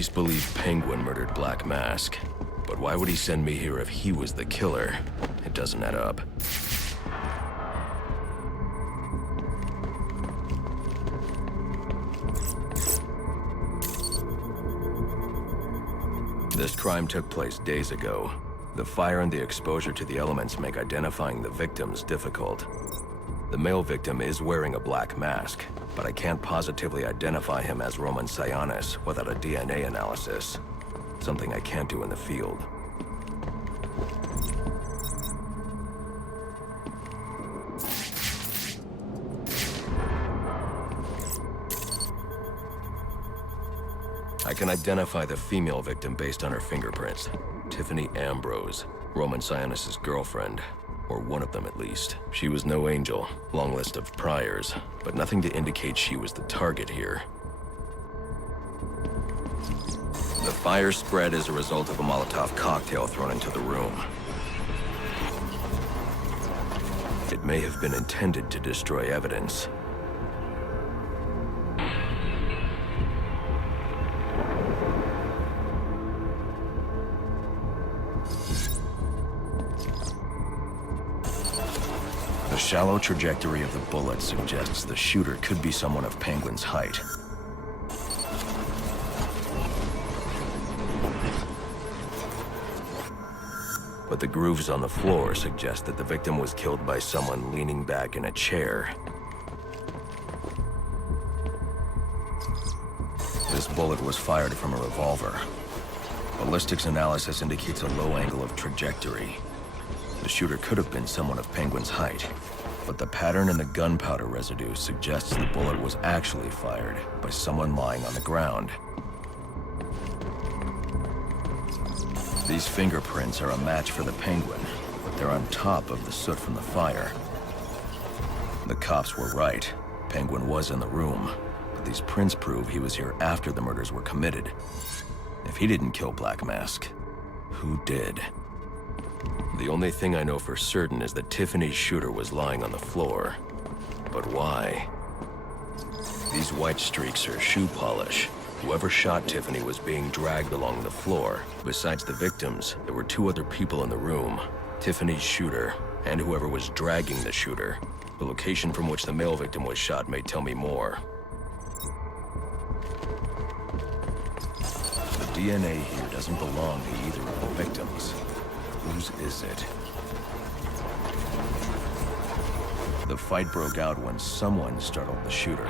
Police believe Penguin murdered Black Mask, but why would he send me here if he was the killer? It doesn't add up. This crime took place days ago. The fire and the exposure to the elements make identifying the victims difficult. The male victim is wearing a black mask, but I can't positively identify him as Roman Sionis without a DNA analysis. Something I can't do in the field. I can identify the female victim based on her fingerprints. Tiffany Ambrose, Roman Sionis' girlfriend, or one of them at least. She was no angel, long list of priors, but nothing to indicate she was the target here. The fire spread as a result of a Molotov cocktail thrown into the room. It may have been intended to destroy evidence. The shallow trajectory of the bullet suggests the shooter could be someone of Penguin's height. But the grooves on the floor suggest that the victim was killed by someone leaning back in a chair. This bullet was fired from a revolver. Ballistics analysis indicates a low angle of trajectory. The shooter could have been someone of Penguin's height, but the pattern in the gunpowder residue suggests the bullet was actually fired by someone lying on the ground. These fingerprints are a match for the Penguin, but they're on top of the soot from the fire. The cops were right. Penguin was in the room, but these prints prove he was here after the murders were committed. If he didn't kill Black Mask, who did? The only thing I know for certain is that Tiffany's shooter was lying on the floor. But why? These white streaks are shoe polish. Whoever shot Tiffany was being dragged along the floor. Besides the victims, there were two other people in the room. Tiffany's shooter, and whoever was dragging the shooter. The location from which the male victim was shot may tell me more. The DNA here doesn't belong to either of the victims. Whose is it? The fight broke out when someone startled the shooter.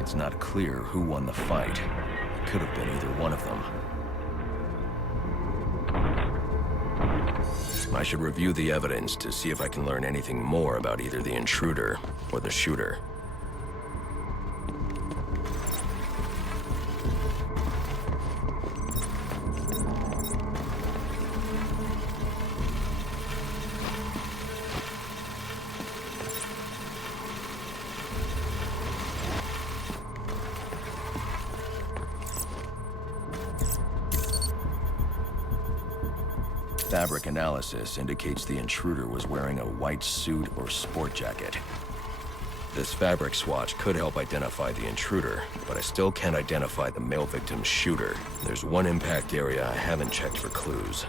It's not clear who won the fight. It could have been either one of them. I should review the evidence to see if I can learn anything more about either the intruder or the shooter. Fabric analysis indicates the intruder was wearing a white suit or sport jacket. This fabric swatch could help identify the intruder, but I still can't identify the male victim's shooter. There's one impact area I haven't checked for clues.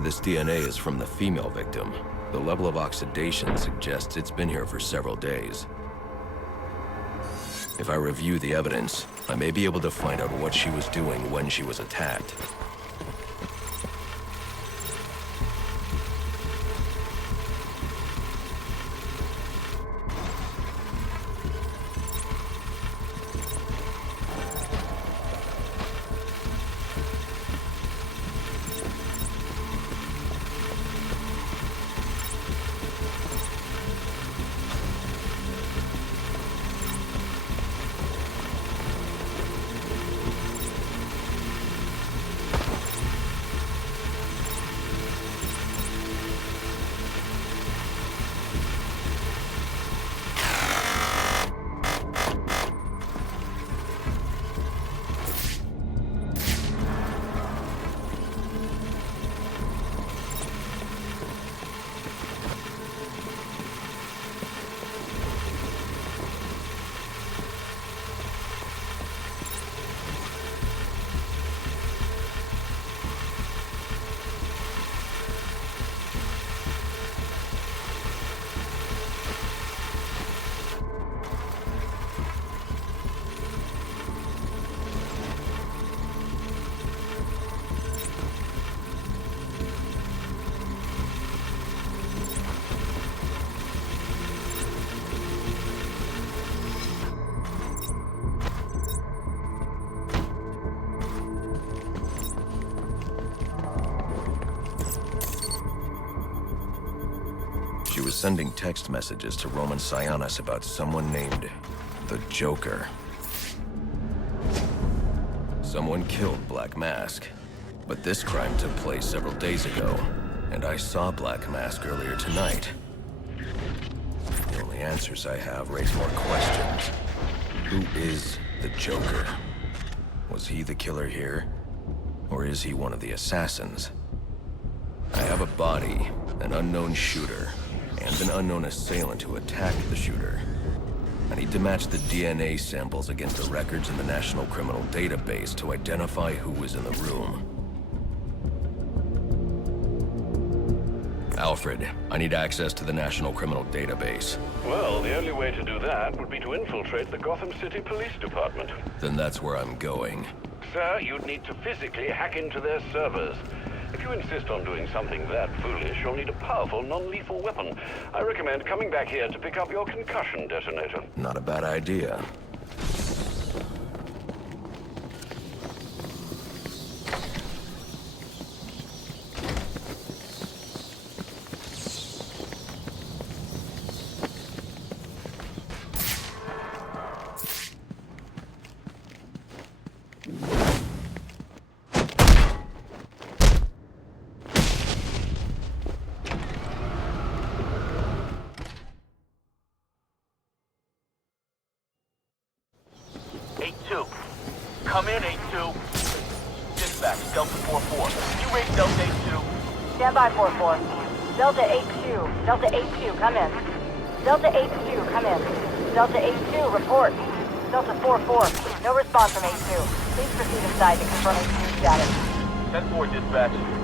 This DNA is from the female victim. The level of oxidation suggests it's been here for several days. If I review the evidence, I may be able to find out what she was doing when she was attacked. sending text messages to Roman Sionis about someone named the Joker. Someone killed Black Mask, but this crime took place several days ago, and I saw Black Mask earlier tonight. The only answers I have raise more questions. Who is the Joker? Was he the killer here? Or is he one of the assassins? I have a body, an unknown shooter, and an unknown assailant who attacked the shooter. I need to match the DNA samples against the records in the National Criminal Database to identify who was in the room. Alfred, I need access to the National Criminal Database. Well, the only way to do that would be to infiltrate the Gotham City Police Department. Then that's where I'm going. Sir, you'd need to physically hack into their servers. If you insist on doing something that foolish, you'll need a powerful, non-lethal weapon. I recommend coming back here to pick up your concussion detonator. Not a bad idea. Come in, 8-2. Dispatch, Delta 4-4. You read Delta 8-2? Stand by, 4-4. Delta 8-2. Delta 8-2, come in. Delta 8-2, come in. Delta 8-2, report. Delta 4-4, no response from 8-2. Please proceed inside to confirm 8-2 status. 10-4, dispatch.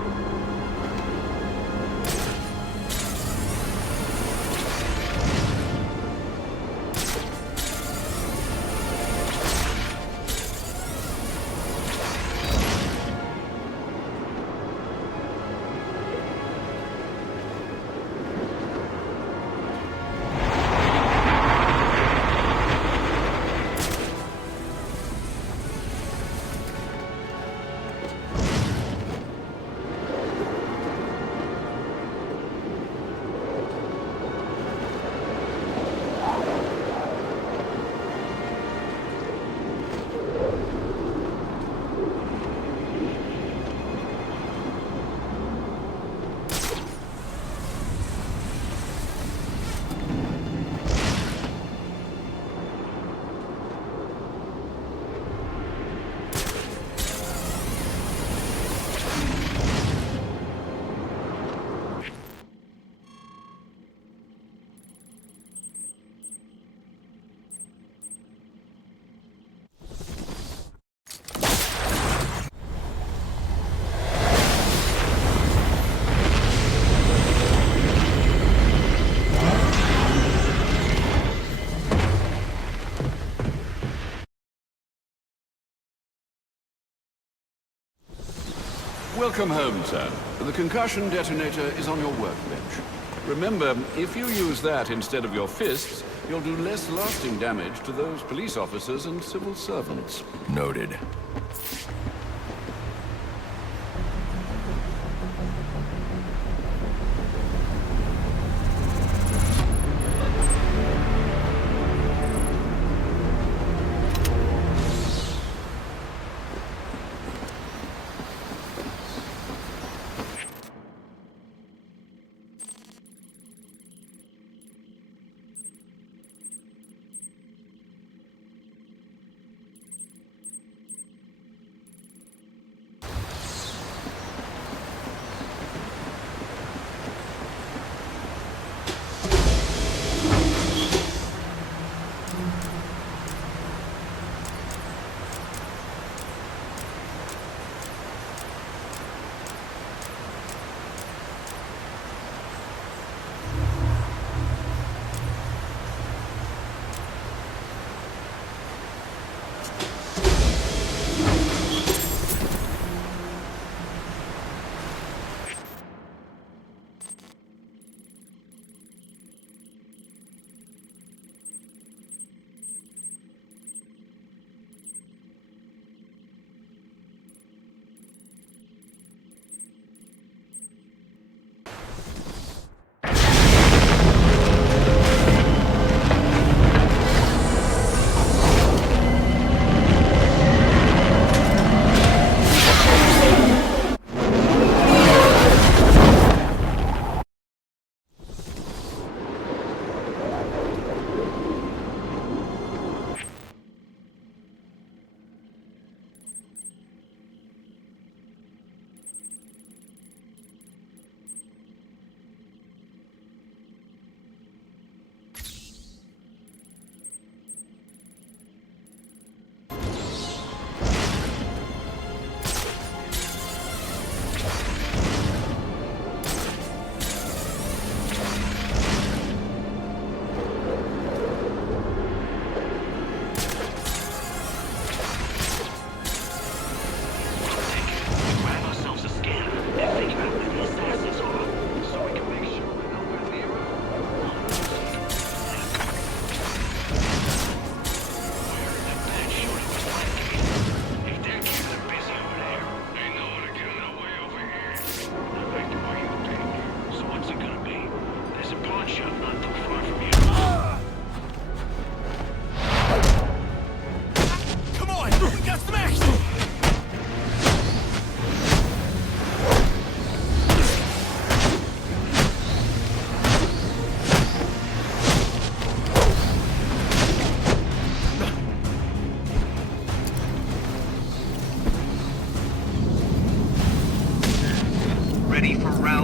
Welcome home, sir. The concussion detonator is on your workbench. Remember, if you use that instead of your fists, you'll do less lasting damage to those police officers and civil servants. Noted.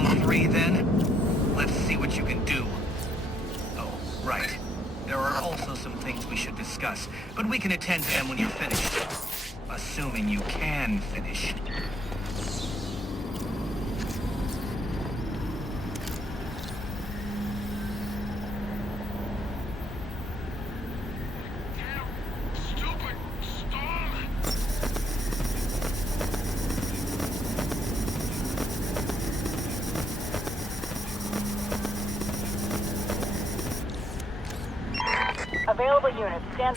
Round 3, then? Let's see what you can do. Oh, right. There are also some things we should discuss, but we can attend to them when you're finished. Assuming you can finish. Available units, stand...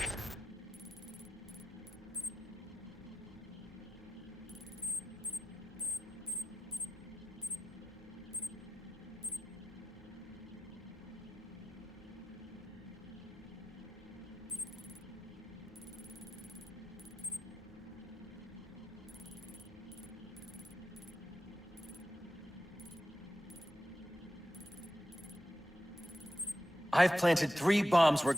I've planted 3 bombs where...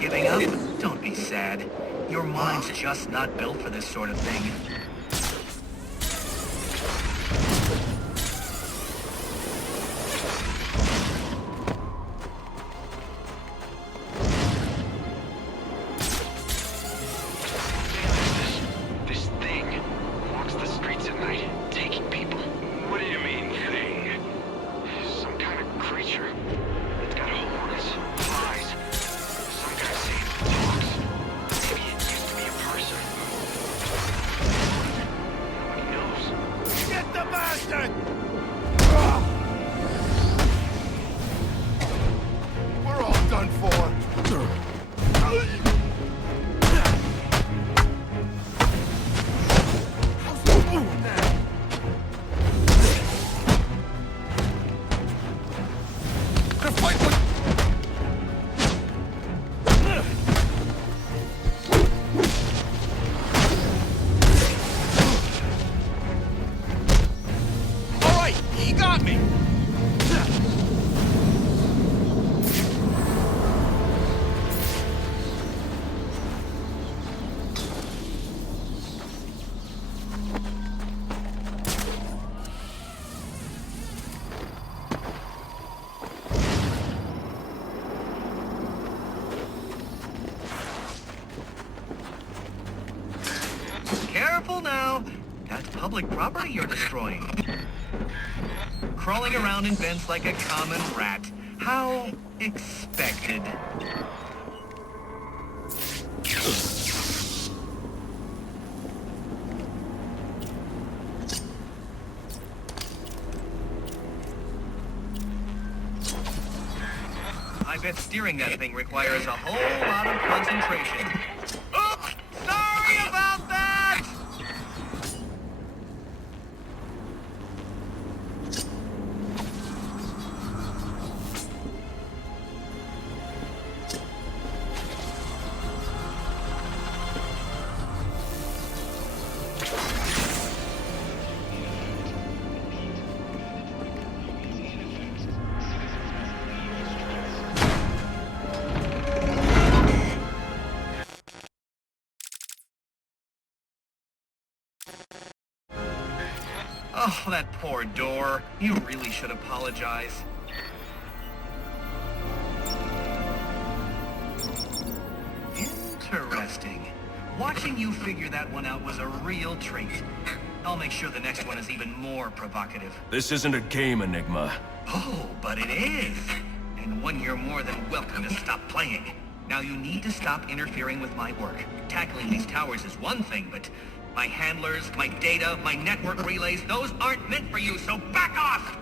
Giving up? Don't be sad. Your mind's just not built for this sort of thing. This thing walks the streets at night, taking people. What do you mean, thing? Some kind of creature. It's got horns, eyes. Some guys say it talks. Maybe it used to be a person. Nobody knows. Get the bastard! We're all done for. He got me! Careful now. That's public property you're destroying. Crawling around in vents like a common rat. How expected. I bet steering that thing requires a whole lot of concentration. Oops! Sorry about that! Oh, that poor door. You really should apologize. Interesting. Watching you figure that one out was a real treat. I'll make sure the next one is even more provocative. This isn't a game, Enigma. Oh, but it is. And one you're more than welcome to stop playing. Now you need to stop interfering with my work. Tackling these towers is one thing, but my handlers, my data, my network relays, those aren't meant for you, so back off!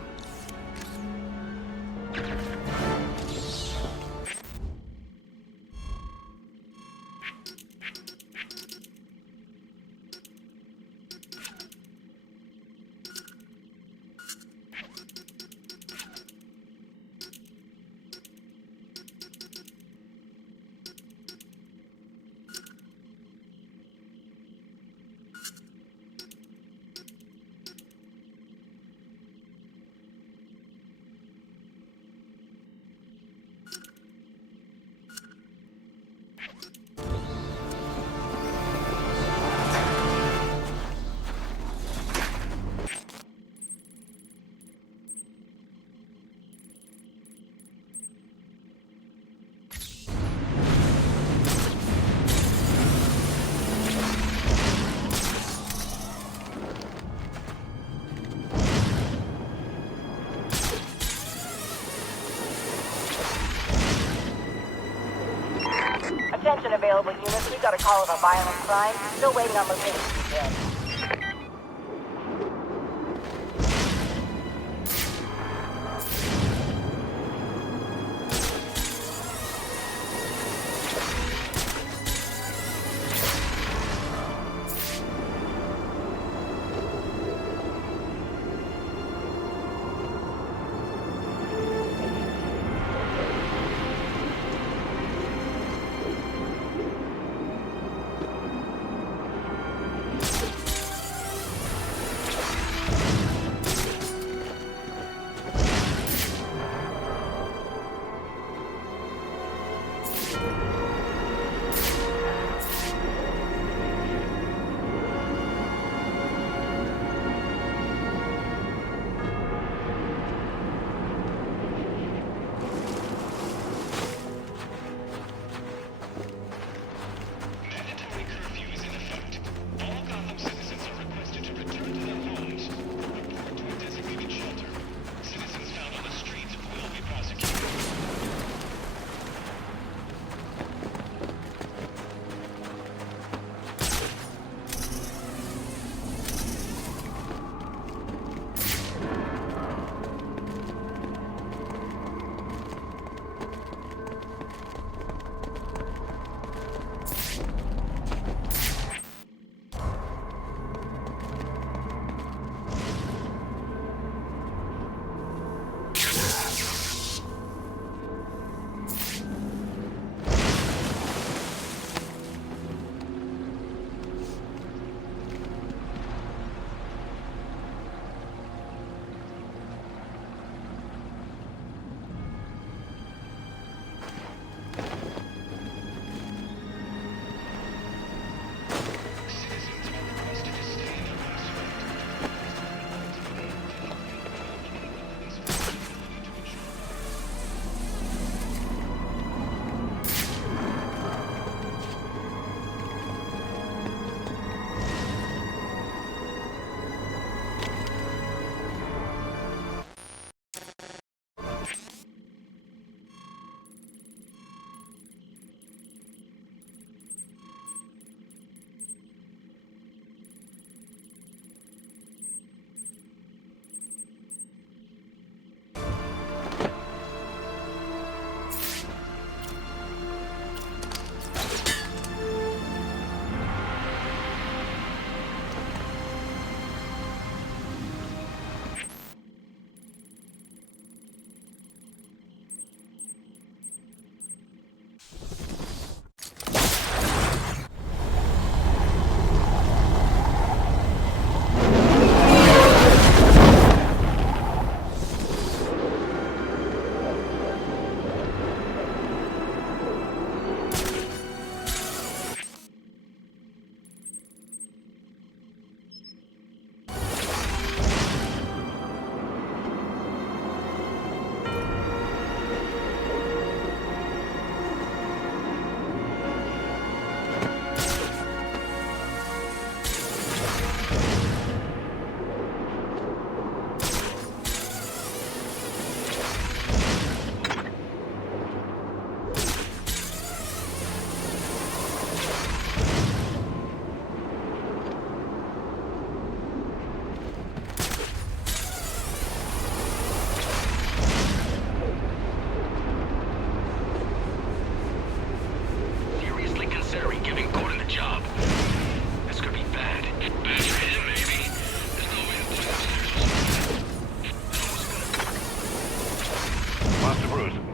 Attention available units, we've got a call of a violent crime. Still waiting on location details.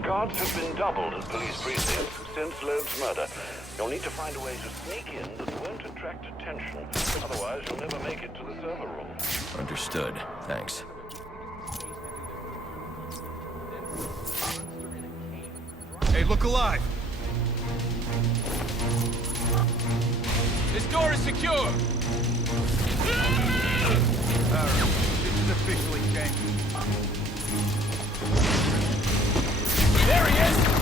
Guards have been doubled at police precincts since Loeb's murder. You'll need to find a way to sneak in that won't attract attention. Otherwise, you'll never make it to the server room. Understood. Thanks. Hey, look alive! This door is secure! Alright, this is officially changed. There he is!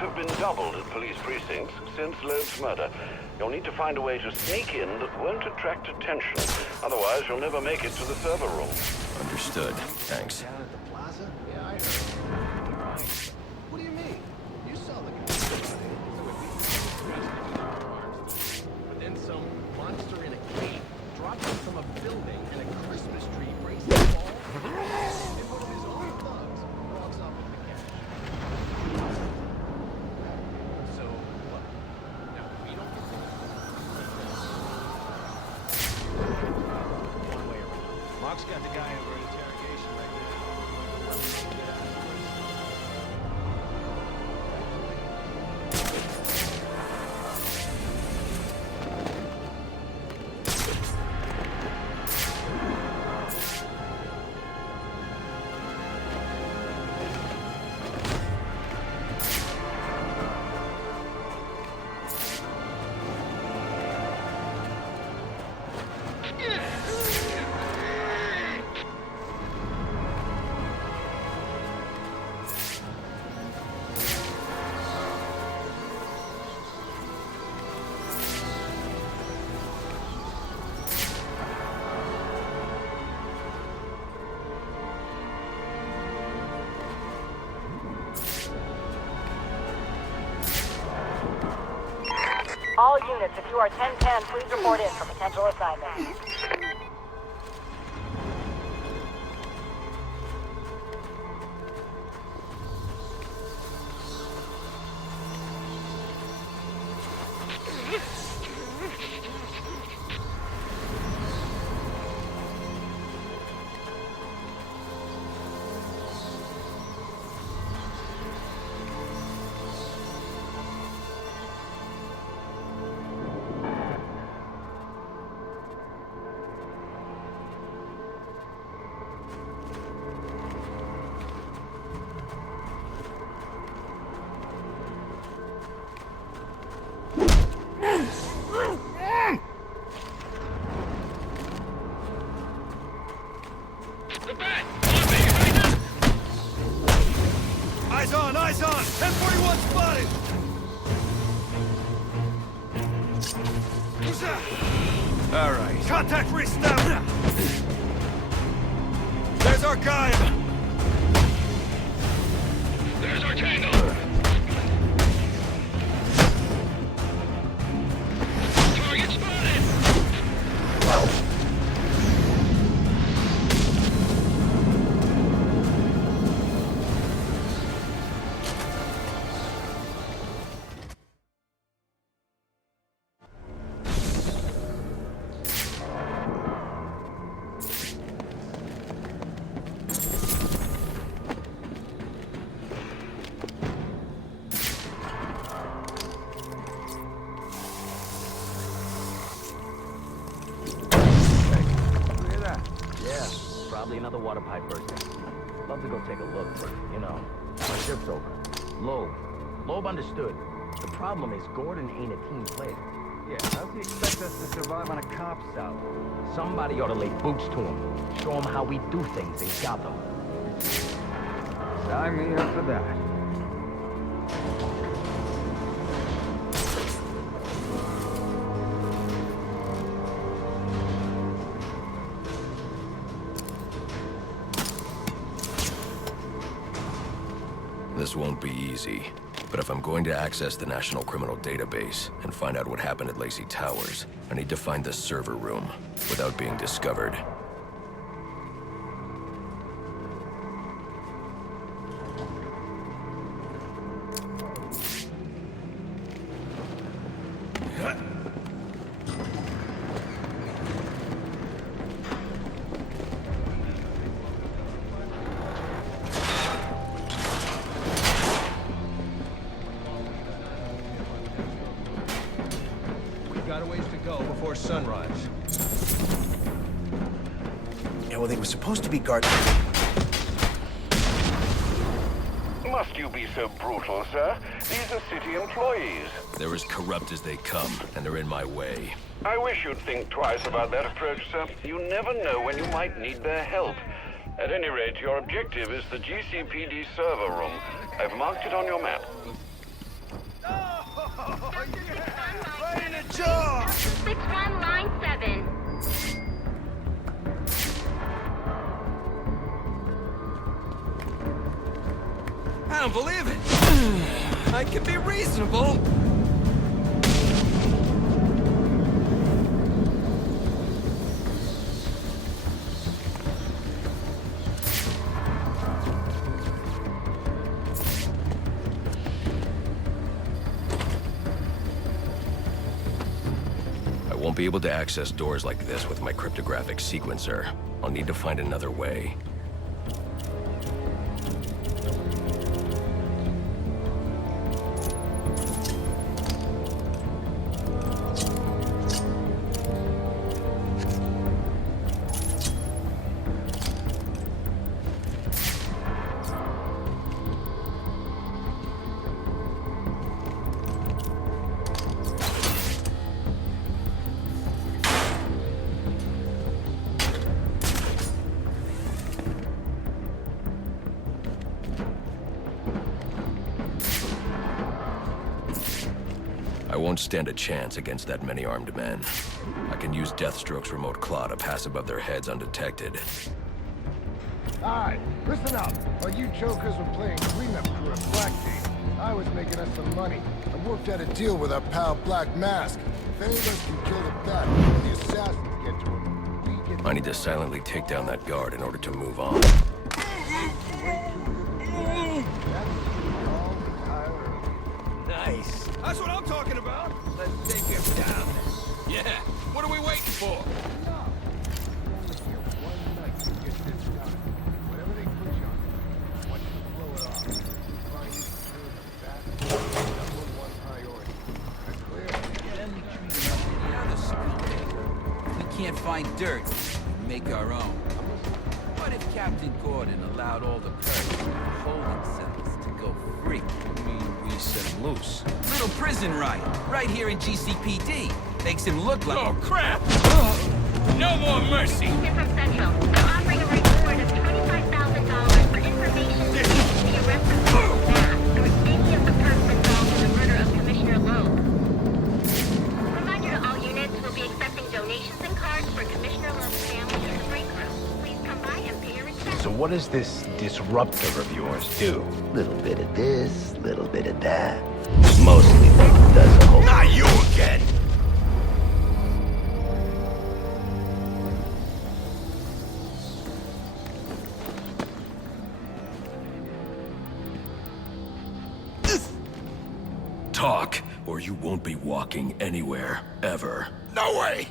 have been doubled at police precincts since Loeb's murder. You'll need to find a way to sneak in that won't attract attention. Otherwise, you'll never make it to the server room. Understood. Thanks. Down at the plaza? Yeah, I heard. What do you mean? You saw the but then some monster in a cape drops him from a building and a Christmas tree breaks the wall. And one of his own thugs walks off with the cash. So, what? Now, we don't get one way around. Mark's got the guy under interrogation right now. All units, if you are 1010, please report in for potential assignment. Eyes on! Eyes on! 1041 spotted! Who's that? All right. Contact wrist down! There's our guy! There's our tango! Target spotted! Probably another water pipe bursting. Love to go take a look, but, you know, my shift's over. Loeb understood. The problem is Gordon ain't a team player. Yeah, how's he expect us to survive on a cop's salary? Somebody ought to lay boots to him. Show him how we do things in Gotham. Sign me up for that. This won't be easy, but if I'm going to access the National Criminal Database and find out what happened at Lacey Towers, I need to find the server room without being discovered. Got a ways to go before sunrise. Yeah, well, they were supposed to be guard... Must you be so brutal, sir? These are city employees. They're as corrupt as they come, and they're in my way. I wish you'd think twice about that approach, sir. You never know when you might need their help. At any rate, your objective is the GCPD server room. I've marked it on your map. Right in the jaw! 61, line 7. I don't believe it. I can be reasonable. I won't be able to access doors like this with my cryptographic sequencer. I'll need to find another way. I won't stand a chance against that many armed men. I can use Deathstroke's remote claw to pass above their heads undetected. Alright, listen up. While you jokers were playing cleanup crew at Blackgate, I was making us some money. I worked out a deal with our pal Black Mask. If any of us can kill the bat before the assassins get to him, we get... I need to silently take down that guard in order to move on. Nice. That's what I'm talking about. Let's take him down. Yeah, what are we waiting for? Whatever they put you on, I want you to blow it off. Find you secure the bat, number one priority. That's clear? Then we treat him like any other scumbag. If we can't find dirt, we make our own. What if Captain Gordon allowed all the perks and holding cells to go free? I mean, we set him loose. Little prison riot, right here in GCPD. Makes him look like... Oh, crap! No more mercy! Here from Central. I'm offering a reward of $25,000 for information leading to the arrest of Black or any of the persons involved in the murder of Commissioner Loeb. Reminder to all units, we'll be accepting donations and cards for Commissioner Loeb's family and the break room. Please come by and pay your respects. So what does this disruptor of yours do? Little bit of this, little bit of that. Mostly think it does a whole... Not you again! Talk, or you won't be walking anywhere, ever. No way!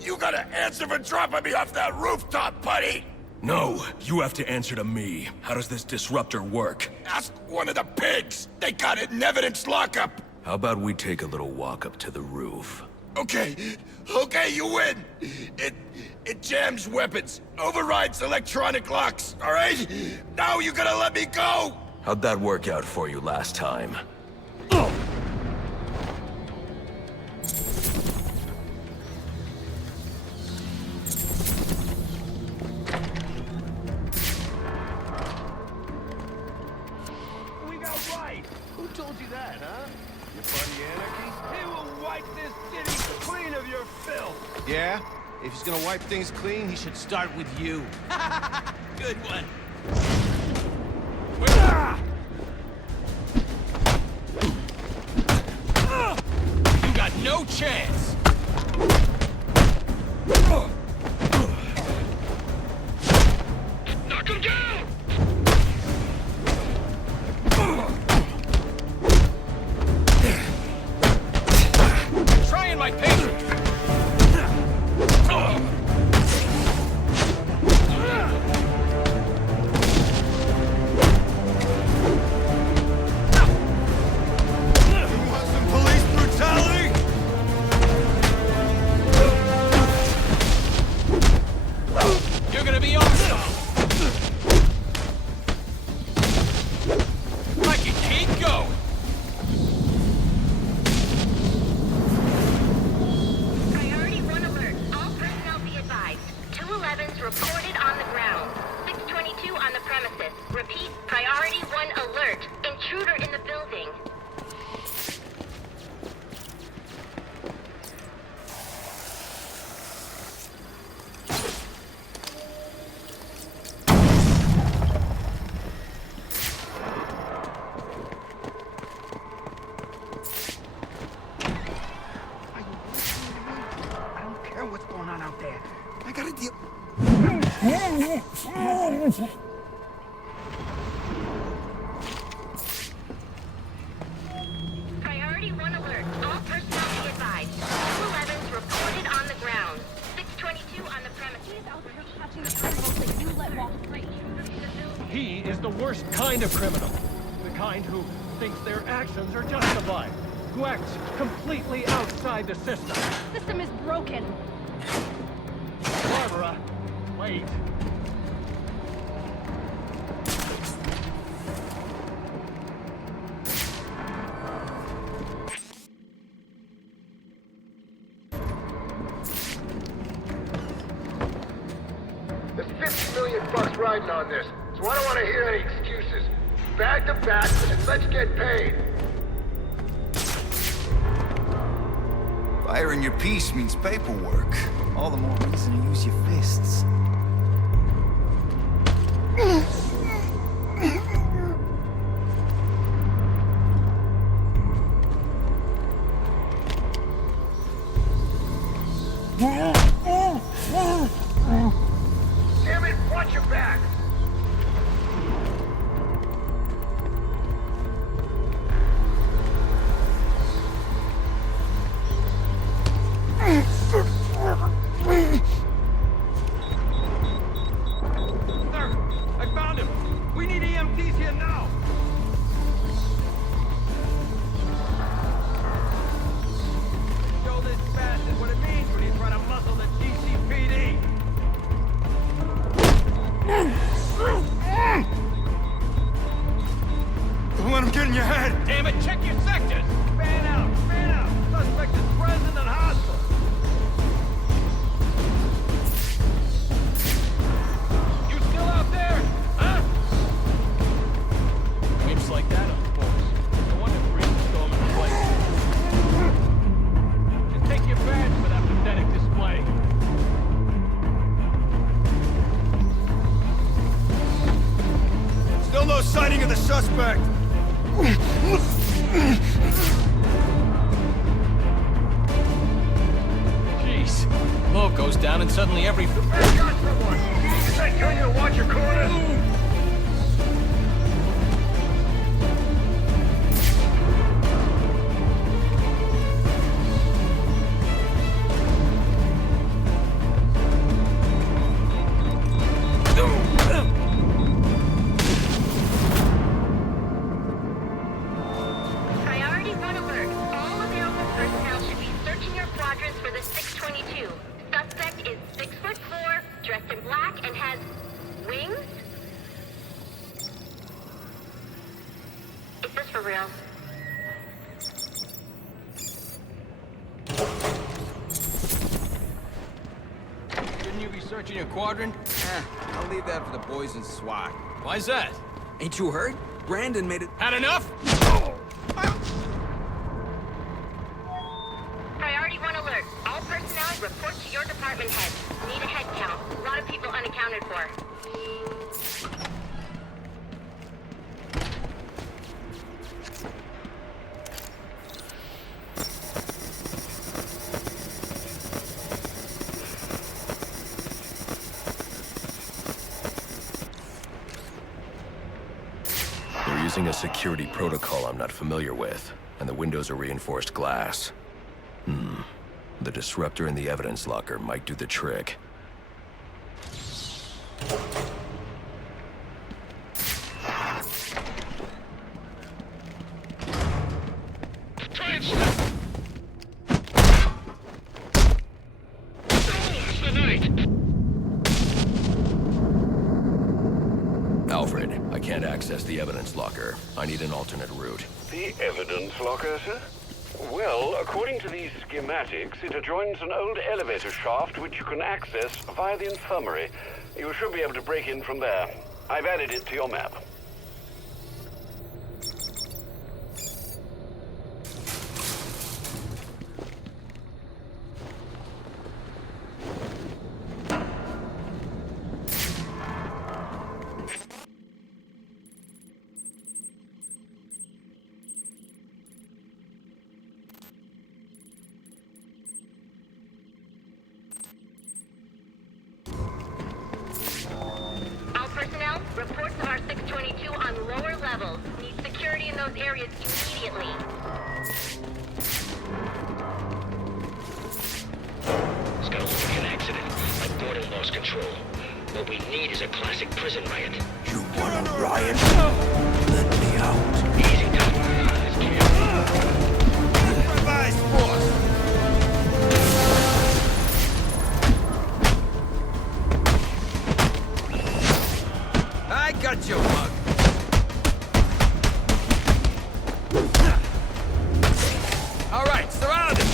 You gotta answer for dropping me off that rooftop, buddy! No, you have to answer to me. How does this disruptor work? Ask one of the pigs! They got it in evidence lockup! How about we take a little walk up to the roof? Okay, you win! It jams weapons, overrides electronic locks, alright? Now you gotta let me go! How'd that work out for you last time? We got right. Who told you that, huh? Your buddy Anarchy? He will wipe this city clean of your filth. Yeah? If he's gonna wipe things clean, he should start with you. Good one. You got no chance! Knock him down! Trying my patience! You're gonna be awesome! I can keep going! Priority 1 alert. All personnel be advised. 211s reported on the ground. 622 on the premises. Repeat, priority 1 alert. Intruder in the building. Priority 1 alert. All personnel be advised. 211's reported on the ground. 622 on the premises. Touching the animals that you let walk free. He is the worst kind of criminal. The kind who thinks their actions are justified. Who acts completely outside the system. System is broken. Barbara, wait. There's 50 million bucks riding on this, so I don't want to hear any excuses. Bag the bat and let's get paid. Firing your piece means paperwork. All the more reason to use your fists. Damn it, watch your back! Sir, I found him. We need EMTs here now. Show this bastard what it means when he's trying to muzzle the GCPD. Don't let him get in your head! Damn it, check your sectors! Fan out, fan out! Suspect is present and hostile. You still out there? Huh? Whips like that, of course. No wonder brainstorming the place. Just take your badge for that pathetic display. Still no sighting of the suspect! Jeez. Load goes down and suddenly every... Hey, got someone! Is that telling you to watch your corner? Priority 1 alert. All available personnel should be searching your quadrants for the 622. Suspect is 6'4", dressed in black, and has wings? Is this for real? Shouldn't you be searching your quadrant? I'll leave that for the boys in SWAT. Why's that? Ain't you heard? Brandon made it... Had enough? Priority 1 alert. All personnel report to your department head. Need a head count. A lot of people unaccounted for. They're using a security protocol I'm not familiar with, and the windows are reinforced glass. The disruptor in the evidence locker might do the trick. Alfred, I can't access the evidence locker. I need an alternate route. The evidence locker, sir? Well, according to these schematics, it adjoins an old elevator shaft which you can access via the infirmary. You should be able to break in from there. I've added it to your map. prison riot. You want a riot? Let me out. Easy, Tom. This can't. Revised force! I got you, mug. All right, surround him.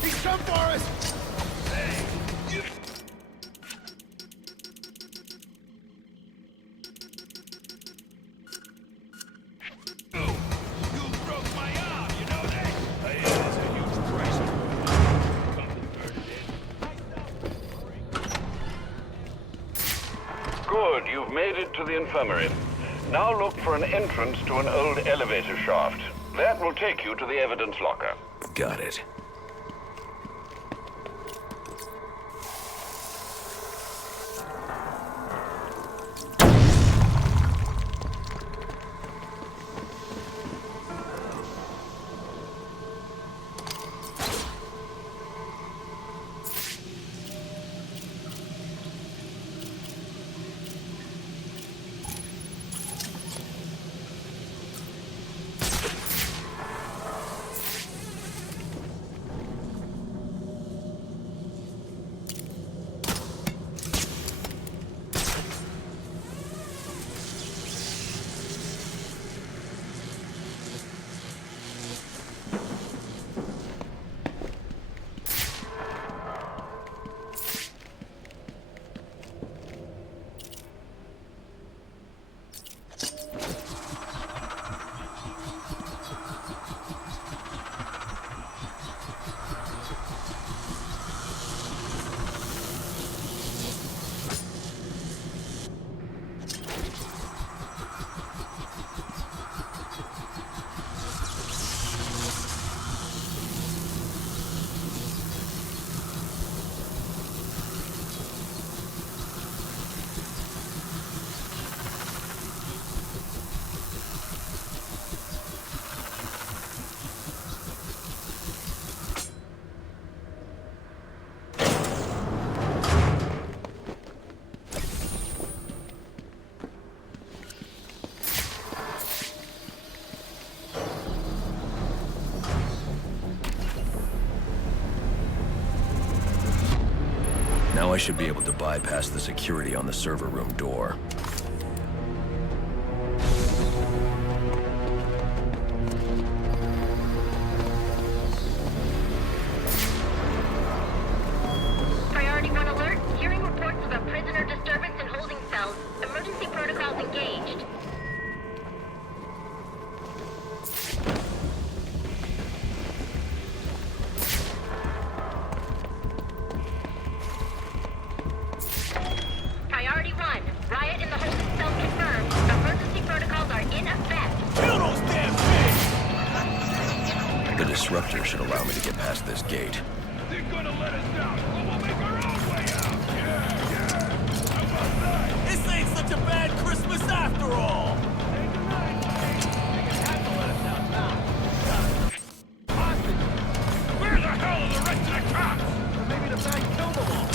He's come for us! Good, you've made it to the infirmary. Now look for an entrance to an old elevator shaft. That will take you to the evidence locker. Got it. Now I should be able to bypass the security on the server room door. Priority 1 alert. Hearing reports of a prisoner disturbance in holding cells. Emergency protocols engaged. Priority 1. Riot in the holding cell confirmed. Emergency protocols are in effect. Kill those damn pigs! The disruptor should allow me to get past this gate. They're gonna let us down, but we'll make our own way out! Yeah! How about that? This ain't such a bad Christmas after all! Where the hell are the rest of the cops? Maybe the bag killed them all.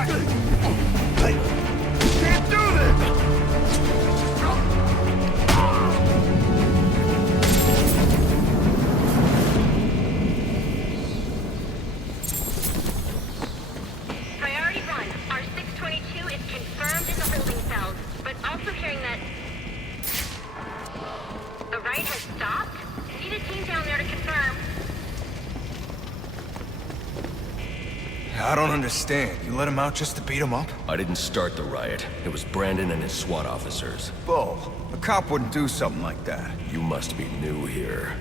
Can't do this! Priority 1, our 622 is confirmed in the holding cells, but also hearing that the riot has stopped. Need a team down there to confirm. I don't understand. You let him out just to beat him up? I didn't start the riot. It was Brandon and his SWAT officers. Bull. A cop wouldn't do something like that. You must be new here.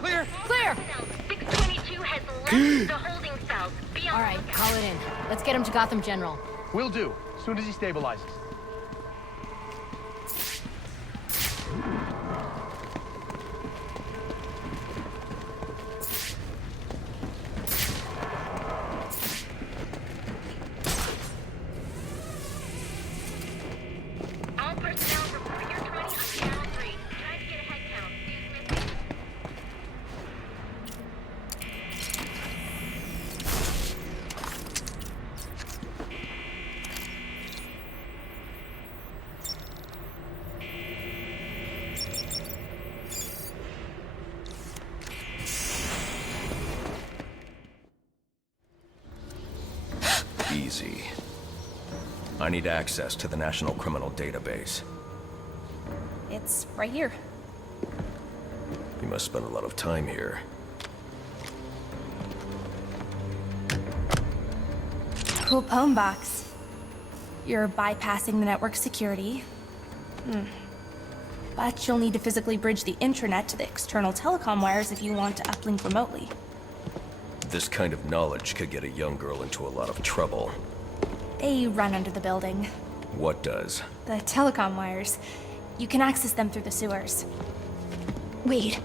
Clear! Clear! 622 has left the holding cells. Be on All right, call it in. Let's get him to Gotham General. Will do, as soon as he stabilizes. All personnel report your 20 on channel 3. Try to get a head count. Who's missing? Easy. I need access to the National Criminal Database. It's right here. You must spend a lot of time here. Cool poem box. You're bypassing the network security. But you'll need to physically bridge the intranet to the external telecom wires if you want to uplink remotely. This kind of knowledge could get a young girl into a lot of trouble. They run under the building. What does? The telecom wires. You can access them through the sewers. Wait.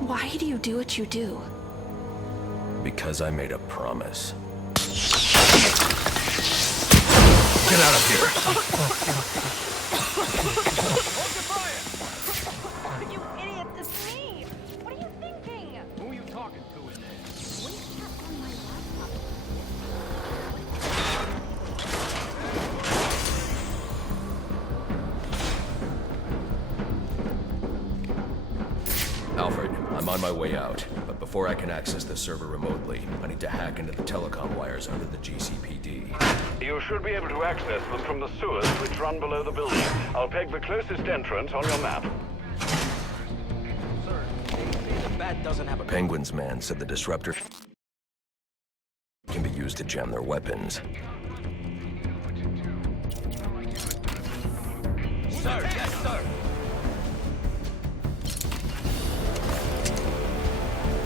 Why do you do what you do? Because I made a promise. Get out of here! You idiot, it's me! What are you thinking? Who are you talking to in there? What is that on my laptop? Alfred, I'm on my way out, but before I can access the server remotely, I need to hack into the telecom wires under the GCPD. You should be able to access them from the sewers which run below the building. I'll peg the closest entrance on your map. Sir, they say the bat doesn't have a... Penguin's man said the disruptor can be used to jam their weapons. Sir, yes, sir!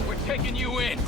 We're taking you in!